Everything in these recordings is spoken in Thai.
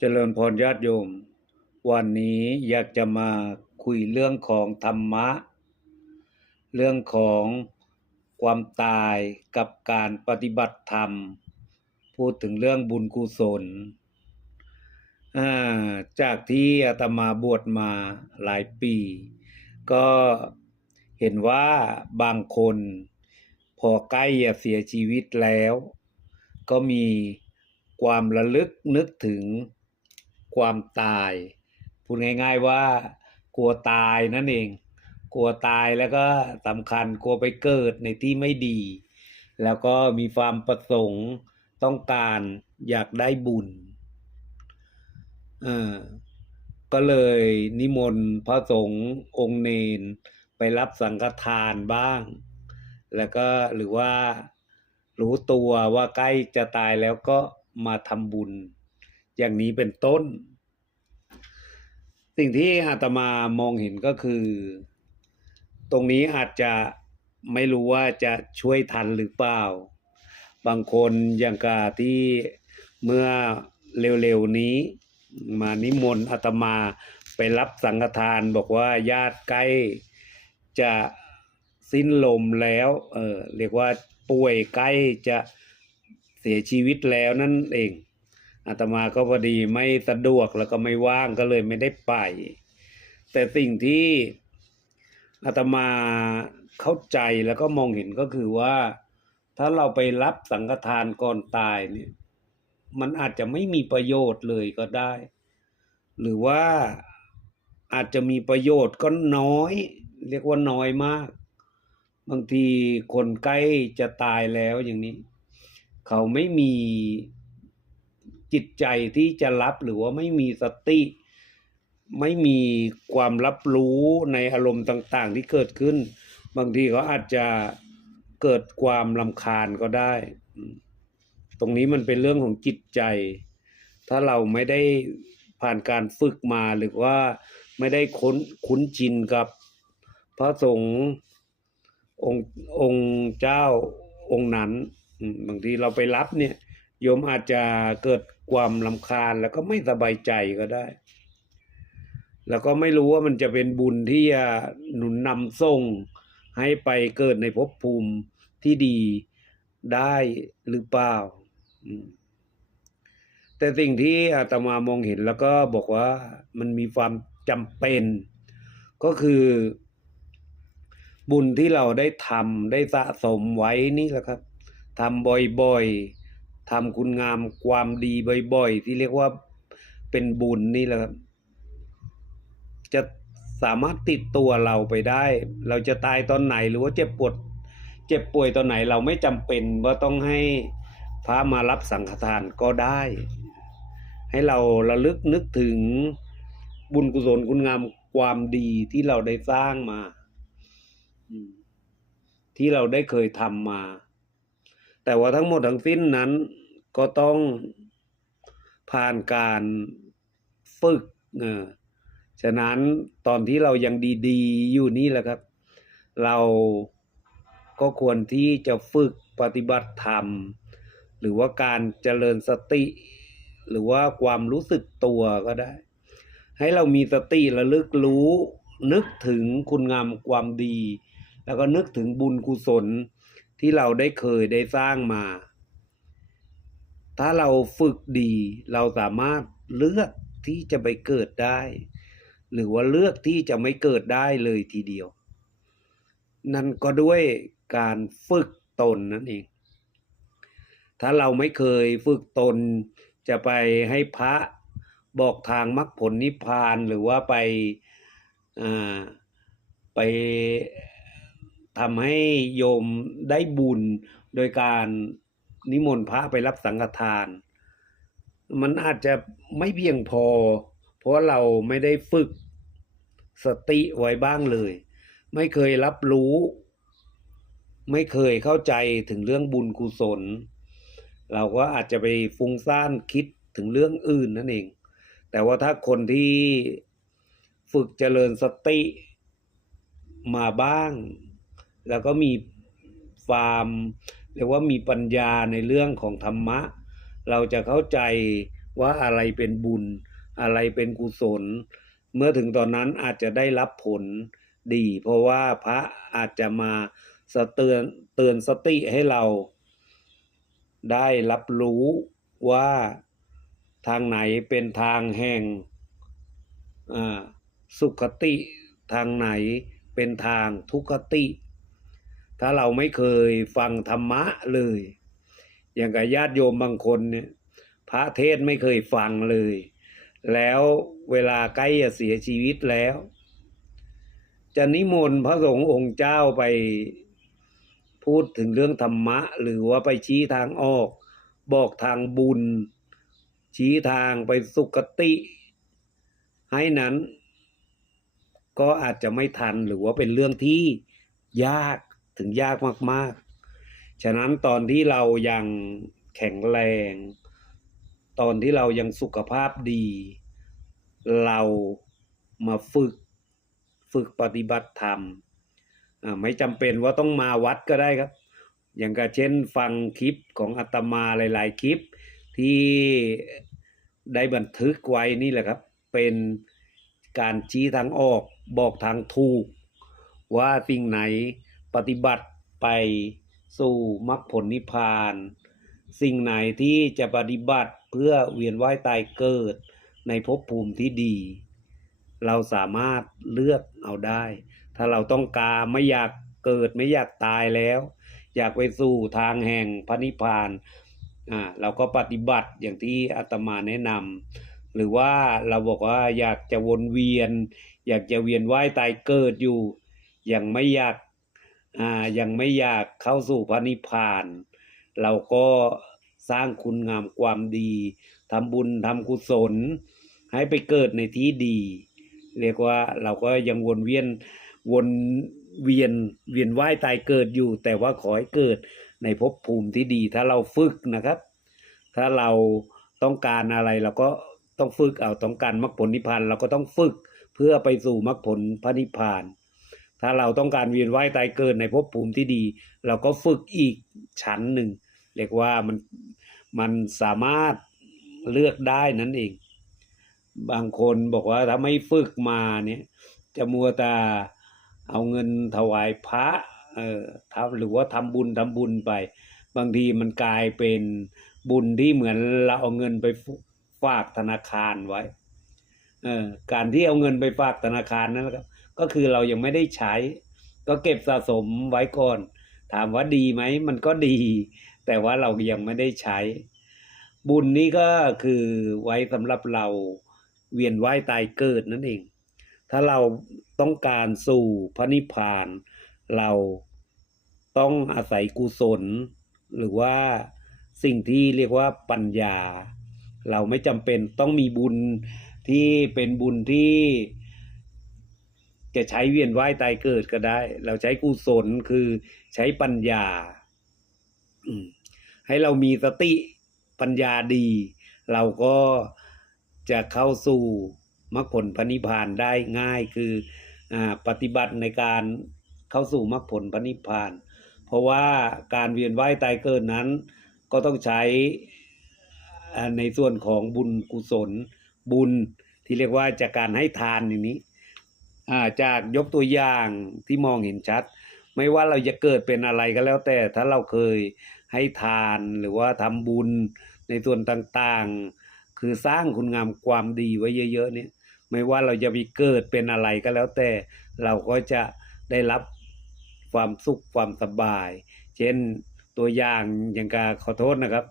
เจริญพรญาติโยม วันนี้อยากจะมาคุยเรื่องของธรรมะ เรื่องของความตายกับการปฏิบัติธรรม พูดถึงเรื่องบุญกุศล จากที่อาตมาบวชมาหลายปี ก็เห็นว่าบางคนพอใกล้จะเสียชีวิตแล้ว ก็มีความระลึกนึกถึง ความตาย พูดง่าย ๆว่า กลัวตายนั่นเอง กลัวตายแล้วก็สำคัญกลัวไปเกิดในที่ไม่ดี แล้วก็มีความประสงค์ต้องการอยากได้บุญเออก็เลยนิมนต์พระสงฆ์องค์เนนไปรับสังฆทานบ้าง แล้วก็หรือว่ารู้ตัวว่าใกล้จะตายแล้วก็มาทำบุญ อย่างนี้เป็นต้น สิ่งที่อาตมามองเห็นก็คือ ตรงนี้อาจจะไม่รู้ว่าจะช่วยทันหรือเปล่า บางคนอย่างกาที่เมื่อเร็วๆนี้ มานิมนต์อาตมาไปรับสังฆทานบอกว่าญาติใกล้จะสิ้นลมแล้ว เออเรียกว่าป่วยใกล้จะเสียชีวิตแล้วนั่นเอง อาตมาก็พอดีไม่สะดวกแล้วก็ไม่ว่างก็เลยไม่ได้ไป แต่สิ่งที่อาตมาเข้าใจแล้วก็มองเห็นก็คือว่า ถ้าเราไปรับสังฆทานก่อนตายเนี่ย มันอาจจะไม่มีประโยชน์เลยก็ได้ หรือว่าอาจจะมีประโยชน์ก็น้อย เรียกว่าน้อยมาก บางทีคนใกล้จะตายแล้วอย่างนี้ เขาไม่มี จิตใจที่จะรับหรือว่าไม่มีสติ ไม่มีความรับรู้ในอารมณ์ต่างๆ ที่เกิดขึ้น บางทีเขาอาจจะเกิดความลำคาญก็ได้ ตรงนี้มันเป็นเรื่องของจิตใจ ถ้าเราไม่ได้ผ่านการฝึกมาหรือว่าไม่ได้คุ้นคุ้นชินกับพระสงฆ์องค์องค์เจ้าองค์นั้น บางทีเราไปรับเนี่ยโยมอาจจะเกิด ความลำคาญแล้วก็ไม่สบายใจก็ได้ แล้วก็ไม่รู้ว่ามันจะเป็นบุญที่จะหนุนนำส่งให้ไปเกิดในภพภูมิที่ดีได้หรือเปล่า แต่สิ่งที่อาตมามองเห็นแล้วก็บอกว่ามันมีความจำเป็น ก็คือบุญที่เราได้ทำได้สะสมไว้นี่แหละครับทำบ่อยๆ ทำคุณงามความดีบ่อยๆ ที่เรียกว่าเป็นบุญนี่แหละครับ จะสามารถติดตัวเราไปได้ เราจะตายตอนไหนหรือว่าเจ็บปวด เจ็บป่วยตอนไหนเราไม่จำเป็นว่าต้องให้พระมารับสังฆทานก็ได้ ให้เราระลึกนึกถึงบุญกุศลคุณงามความดีที่เราได้สร้างมา ที่เราได้เคยทำมา แต่ว่าทั้งหมดทั้งสิ้นนั้น ก็ต้องผ่านการฝึกเออฉะนั้นตอนที่เรายังดีๆ อยู่นี่แหละครับ เราก็ควรที่จะฝึกปฏิบัติธรรม หรือว่าการเจริญสติ หรือว่าความรู้สึกตัวก็ได้ ให้เรามีสติระลึกรู้ นึกถึงคุณงามความดี แล้วก็นึกถึงบุญกุศลที่เราได้เคยได้สร้างมา ถ้าเราฝึกดีเราสามารถเลือกที่จะไปเกิดได้ หรือว่าเลือกที่จะไม่เกิดได้เลยทีเดียว นั่นก็ด้วยการฝึกตนนั่นเอง ถ้าเราไม่เคยฝึกตนจะไปให้พระบอกทางมรรคผลนิพพานหรือว่าไปอ่าไปทำให้โยมได้บุญโดยการ นิมนต์พระไปรับสังฆทาน มันอาจจะไม่เพียงพอ เพราะเราไม่ได้ฝึกสติไว้บ้างเลย ไม่เคยรับรู้ ไม่เคยเข้าใจถึงเรื่องบุญกุศล เราก็อาจจะไปฟุ้งซ่านคิดถึงเรื่องอื่นนั่นเอง แต่ว่าถ้าคนที่ฝึกเจริญสติมาบ้าง แล้วก็มีความ เรียกว่ามีปัญญาในเรื่องของธรรมะ เราจะเข้าใจว่าอะไรเป็นบุญ อะไรเป็นกุศล เมื่อถึงตอนนั้นอาจจะได้รับผลดี เพราะว่าพระอาจจะมาสะเตือนเตือนสติให้เรา ได้รับรู้ว่าทางไหนเป็นทางแห่งอ่าสุขติทางไหนเป็นทางทุกขติ ถ้าเราไม่เคยฟังธรรมะเลย อย่างกับญาติโยมบางคนเนี่ยพระเทศไม่เคยฟังเลย แล้วเวลาใกล้จะเสียชีวิตแล้ว จะนิมนต์พระสงฆ์องค์เจ้าไปพูดถึงเรื่องธรรมะ หรือว่าไปชี้ทางออก บอกทางบุญ ชี้ทางไปสุคติ ให้นั้น ก็อาจจะไม่ทันหรือว่าเป็นเรื่องที่ยาก ถึงยากมากๆ ฉะนั้นตอนที่เรายังแข็งแรง ตอนที่เรายังสุขภาพดี เรามาฝึกฝึกปฏิบัติธรรมอ่าไม่จำเป็นว่าต้องมาวัดก็ได้ครับ อย่างกับเช่นฟังคลิปของอาตมาหลาย ๆ คลิปที่ได้บันทึกไว้นี่แหละครับ เป็นการชี้ทางออกบอกทางถูก ว่าสิ่งไหน ปฏิบัติไปสู่มรรคผลนิพพาน สิ่งไหนที่จะปฏิบัติเพื่อเวียนว่ายตายเกิดในภพภูมิที่ดี เราสามารถเลือกเอาได้ ถ้าเราต้องการไม่อยากเกิดไม่อยากตายแล้ว อยากไปสู่ทางแห่งพระนิพพานอ่าเราก็ปฏิบัติอย่างที่อาตมาแนะนำหรือว่าเราบอกว่าอยากจะวนเวียน อยากจะเวียนว่ายตายเกิดอยู่ ยังไม่อยาก อ่ายังไม่อยากเข้าสู่พระนิพพาน เราก็สร้างคุณงามความดีทำบุญทำกุศล ให้ไปเกิดในที่ดี เรียกว่าเราก็ยังวนเวียนวนเวียนเวียนว่ายตายเกิดอยู่ แต่ว่าขอให้เกิดในภพภูมิที่ดี ถ้าเราฝึกนะครับ ถ้าเราต้องการอะไรเราก็ต้องฝึกเอาต้องการมรรคผลนิพพานเราก็ต้องฝึกเพื่อไปสู่มรรคผลพระนิพพาน ถ้าเราต้องการเวียนว่ายตายเกิดในภพภูมิที่ดี เราก็ฝึกอีกชั้นหนึ่งเรียกว่ามันมันสามารถเลือกได้นั่นเอง บางคนบอกว่าถ้าไม่ฝึกมาเนี่ยจะมัวต่เอาเงินถวายพระเออทำหรือว่าทำบุญทำบุญไป บางทีมันกลายเป็นบุญที่เหมือนเราเอาเงินไปฝากธนาคารไว้เออการที่เอาเงินไปฝากธนาคารนั่นแหละครับ ก็คือเรายังไม่ได้ใช้ ก็เก็บสะสมไว้ก่อน ถามว่าดีไหมมันก็ดี แต่ว่าเรายังไม่ได้ใช้ บุญนี้ก็คือไว้สำหรับเราเวียนว่ายตายเกิดนั่นเอง ถ้าเราต้องการสู่พระนิพพาน เราต้องอาศัยกุศล หรือว่าสิ่งที่เรียกว่าปัญญา เราไม่จำเป็นต้องมีบุญที่เป็นบุญที่ จะใช้เวียนว่ายตายเกิดก็ได้ เราใช้กุศลคือใช้ปัญญาให้เรามีสติปัญญาดี เราก็จะเข้าสู่มรรคผลพระนิพพานได้ง่ายคืออปฏิบัติในการเข้าสู่มรรคผลพระนิพพาน เพราะว่าการเวียนว่ายตายเกิดนั้น ก็ต้องใช้ในส่วนของบุญกุศลบุญที่เรียกว่าจากการให้ทานอย่างนี้ จากยกตัวอย่างที่มองเห็นชัด ไม่ว่าเราจะเกิดเป็นอะไรก็แล้วแต่ถ้าเราเคยให้ทานหรือว่าทำบุญในส่วนต่างๆ คือสร้างคุณงามความดีไว้เยอะ ๆ เนี่ย ไม่ว่าเราจะไปเกิดเป็นอะไรก็แล้วแต่ เราก็จะได้รับความสุขความสบาย เช่นตัวอย่างอย่างการขอโทษนะครับ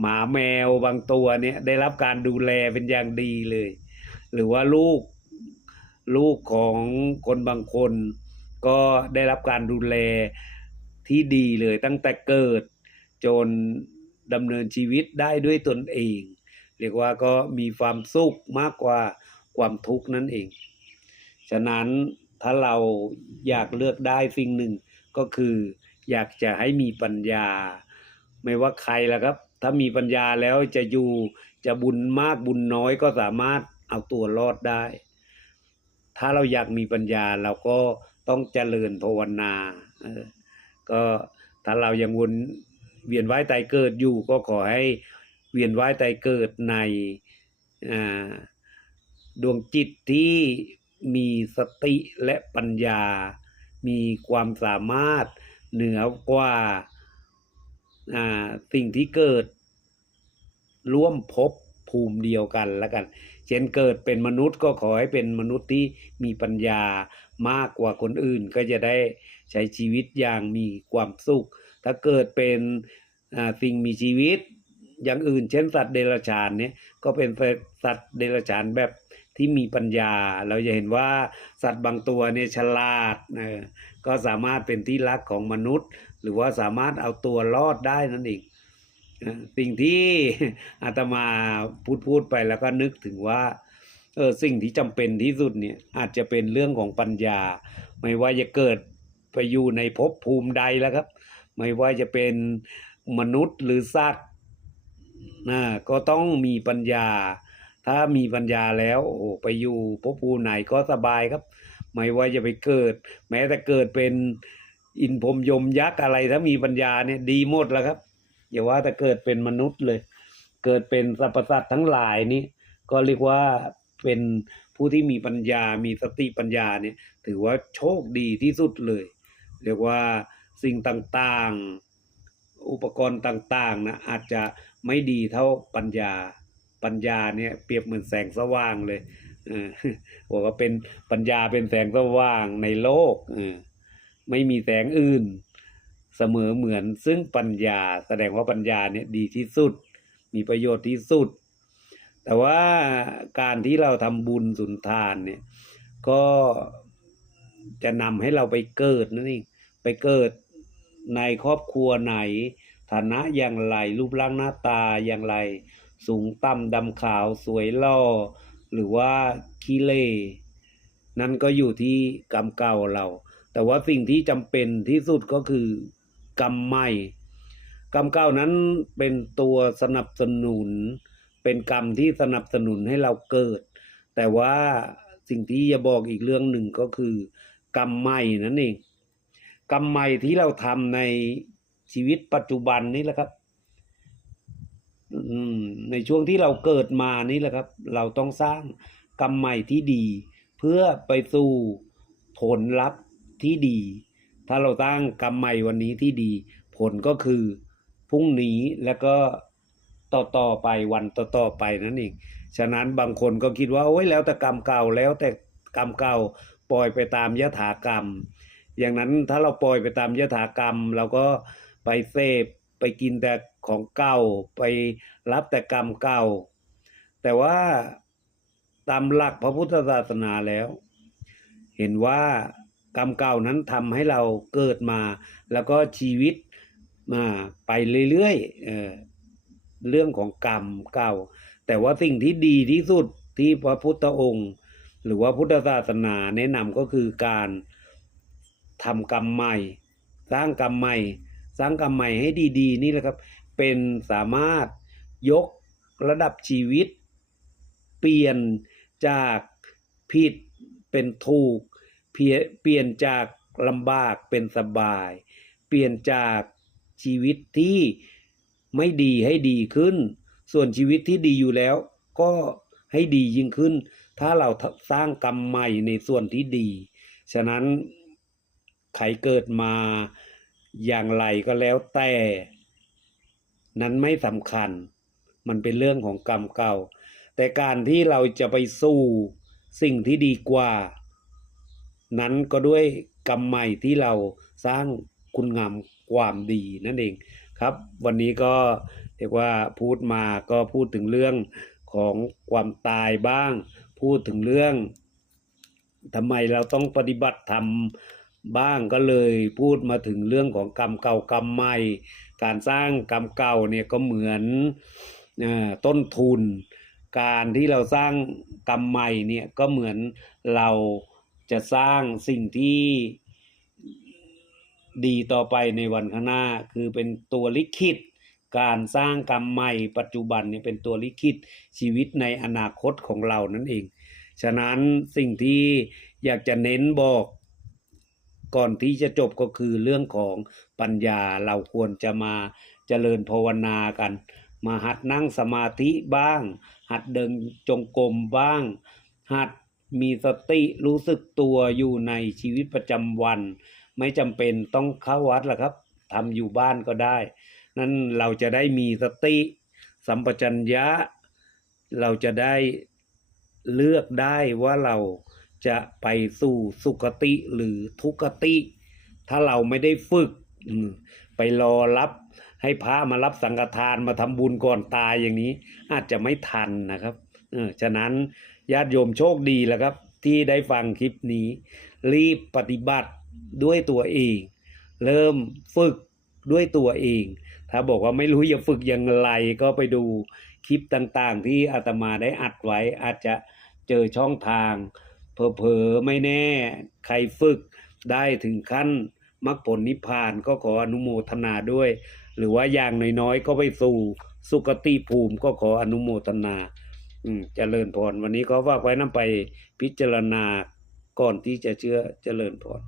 หมาแมวบางตัวเนี่ยได้รับการดูแลเป็นอย่างดีเลย หรือว่าลูก ลูกของคนบางคน ก็ได้รับการดูแลที่ดีเลยตั้งแต่เกิด จนดำเนินชีวิตได้ด้วยตนเอง เรียกว่าก็มีความสุขมากกว่าความทุกข์นั่นเอง ฉะนั้นถ้าเราอยากเลือกได้สิ่งหนึ่งก็คืออยากจะให้มีปัญญา ไม่ว่าใครล่ะครับ ถ้ามีปัญญาแล้วจะอยู่จะบุญมากบุญน้อยก็สามารถเอาตัวรอดได้ ถ้าเราอยากมีปัญญาเราก็ต้องเจริญภาวนาเออก็ถ้าเรายังวนเวียนว่ายตายเกิดอยู่ ก็ขอให้เวียนว่ายตายเกิดในดวงจิตที่มีสติและปัญญา มีความสามารถเหนือกว่าสิ่งที่เกิดร่วมภพ ภูมิเดียวกันแล้วกัน เช่นเกิดเป็นมนุษย์ก็ขอให้เป็นมนุษย์ที่มีปัญญามากกว่าคนอื่นก็จะได้ใช้ชีวิตอย่างมีความสุข ถ้าเกิดเป็นสิ่งมีชีวิต อย่างอื่น เช่นสัตว์เดรัจฉานเนี่ยก็เป็นสัตว์เดรัจฉานแบบที่มีปัญญา เราจะเห็นว่าสัตว์บางตัวเนี่ยฉลาดเออก็สามารถเป็นที่รักของมนุษย์ หรือว่าสามารถเอาตัวรอดได้นั่นเอง สิ่งที่อาตมาพูดพูดไปแล้วก็นึกถึงว่าเออสิ่งที่จำเป็นที่สุดเนี่ยอาจจะเป็นเรื่องของปัญญา ไม่ว่าจะเกิดไปอยู่ในภพภูมิใดแล้วครับ ไม่ว่าจะเป็นมนุษย์หรือสัตว์นะก็ต้องมีปัญญา ถ้ามีปัญญาแล้ว โอ้ไปอยู่ภพภูมิไหนก็สบายครับ ไม่ว่าจะไปเกิด แม้แต่เกิดเป็นอินพรมยมยักษ์อะไรถ้ามีปัญญาเนี่ยดีหมดแล้วครับ อย่าว่าแต่เกิดเป็นมนุษย์เลย เกิดเป็นสรรพสัตว์ทั้งหลายนี่ก็เรียกว่าเป็นผู้ที่มีปัญญา มีสติปัญญาเนี่ย ถือว่าโชคดีที่สุดเลย เรียกว่าสิ่งต่างๆ อุปกรณ์ต่างๆนะอาจจะไม่ดีเท่าปัญญา ปัญญาเนี่ยเปรียบเหมือนแสงสว่างเลยบอกว่าเป็นปัญญาเป็นแสงสว่างในโลกไม่มีแสงอื่น เสมอเหมือนซึ่งปัญญา แสดงว่าปัญญาเนี่ยดีที่สุด มีประโยชน์ที่สุด แต่ว่าการที่เราทำบุญสุนทานเนี่ยก็จะนำให้เราไปเกิดนั่นเองไปเกิดในครอบครัวไหน ฐานะอย่างไร รูปร่างหน้าตาอย่างไร สูงต่ำดำขาวสวยล่อ หรือว่าขี้เล่นั่นก็อยู่ที่กรรมเก่าเรา แต่ว่าสิ่งที่จำเป็นที่สุดก็คือ กรรมใหม่ กรรมเก่านั้นเป็นตัวสนับสนุน เป็นกรรมที่สนับสนุนให้เราเกิด แต่ว่าสิ่งที่จะบอกอีกเรื่องหนึ่งก็คือ กรรมใหม่นั่นเองกรรมใหม่ที่เราทำในชีวิตปัจจุบันนี้แหละครับในช่วงที่เราเกิดมานี่แหละครับ เราต้องสร้างกรรมใหม่ที่ดี เพื่อไปสู่ผลลัพธ์ที่ดี ถ้าเราสร้างกรรมใหม่วันนี้ที่ดี ผลก็คือพรุ่งนี้แล้วก็ต่อต่อไปวันต่อต่อไปนั่นเองฉะนั้นบางคนก็คิดว่าโอ้ยแล้วแต่กรรมเก่าแล้วแต่กรรมเก่าปล่อยไปตามยถากรรม อย่างนั้นถ้าเราปล่อยไปตามยถากรรม เราก็ไปเสพไปกินแต่ของเก่าไปรับแต่กรรมเก่า แต่ว่าตามหลักพระพุทธศาสนาแล้ว เห็นว่า กรรมเก่านั้นทำให้เราเกิดมา แล้วก็ชีวิตมาไปเรื่อยๆเออเรื่องของกรรมเก่า แต่ว่าสิ่งที่ดีที่สุดที่พระพุทธองค์ หรือว่าพุทธศาสนาแนะนำก็คือการทำกรรมใหม่ สร้างกรรมใหม่ สร้างกรรมใหม่ให้ดี ๆ นี่แหละครับ เป็นสามารถยกระดับชีวิต เปลี่ยนจากผิดเป็นถูก เปลี่ยนจากลำบากเป็นสบาย เปลี่ยนจากชีวิตที่ไม่ดีให้ดีขึ้น ส่วนชีวิตที่ดีอยู่แล้ว ก็ให้ดียิ่งขึ้น ถ้าเราสร้างกรรมใหม่ในส่วนที่ดี ฉะนั้นใครเกิดมาอย่างไรก็แล้วแต่ นั้นไม่สำคัญ มันเป็นเรื่องของกรรมเก่า แต่การที่เราจะไปสู้สิ่งที่ดีกว่า นั้นก็ด้วยกรรมใหม่ที่เราสร้างคุณงามความดีนั่นเองครับ วันนี้ก็เรียกว่าพูดมาก็พูดถึงเรื่องของความตายบ้าง พูดถึงเรื่องทำไมเราต้องปฏิบัติธรรมบ้างก็เลยพูดมาถึงเรื่องของกรรมเก่ากรรมใหม่ การสร้างกรรมเก่าเนี่ยก็เหมือนต้นทุน การที่เราสร้างกรรมใหม่เนี่ยก็เหมือนเรา จะสร้างสิ่งที่ดีต่อไปในวันข้างหน้า คือเป็นตัวลิขิต การสร้างกรรมใหม่ ปัจจุบันเนี่ยเป็นตัวลิขิตชีวิตในอนาคตของเรานั่นเอง ฉะนั้นสิ่งที่อยากจะเน้นบอกก่อนที่จะจบก็คือเรื่องของปัญญาเราควรจะมาเจริญภาวนากัน มาหัดนั่งสมาธิบ้าง หัดเดินจงกรมบ้าง หัด มีสติรู้สึกตัวอยู่ในชีวิตประจำวัน ไม่จำเป็นต้องเข้าวัดหรอกครับทำอยู่บ้านก็ได้ นั้นเราจะได้มีสติ สัมปชัญญะ เราจะได้เลือกได้ว่าเราจะไปสู่สุคติหรือทุกติ ถ้าเราไม่ได้ฝึก ไปรอรับให้พระมารับสังฆทานมาทำบุญก่อนตายอย่างนี้ อาจจะไม่ทันนะครับฉะนั้น ญาติโยมโชคดีแล้วครับ ที่ได้ฟังคลิปนี้ รีบปฏิบัติด้วยตัวเอง เริ่มฝึกด้วยตัวเอง ถ้าบอกว่าไม่รู้จะฝึกอย่างไรก็ไปดูคลิปต่างๆ ที่อาตมาได้อัดไว้ อาจจะเจอช่องทางเผลอๆไม่แน่ใครฝึกได้ถึงขั้นมรรคผลนิพพานก็ขออนุโมทนาด้วย หรือว่าอย่างน้อยๆก็ไปสู่สุคติภูมิก็ขออนุโมทนา อืมเจริญพรวันนี้ก็ฝากไว้นำไปพิจารณาก่อนที่จะเชื่อเจริญพร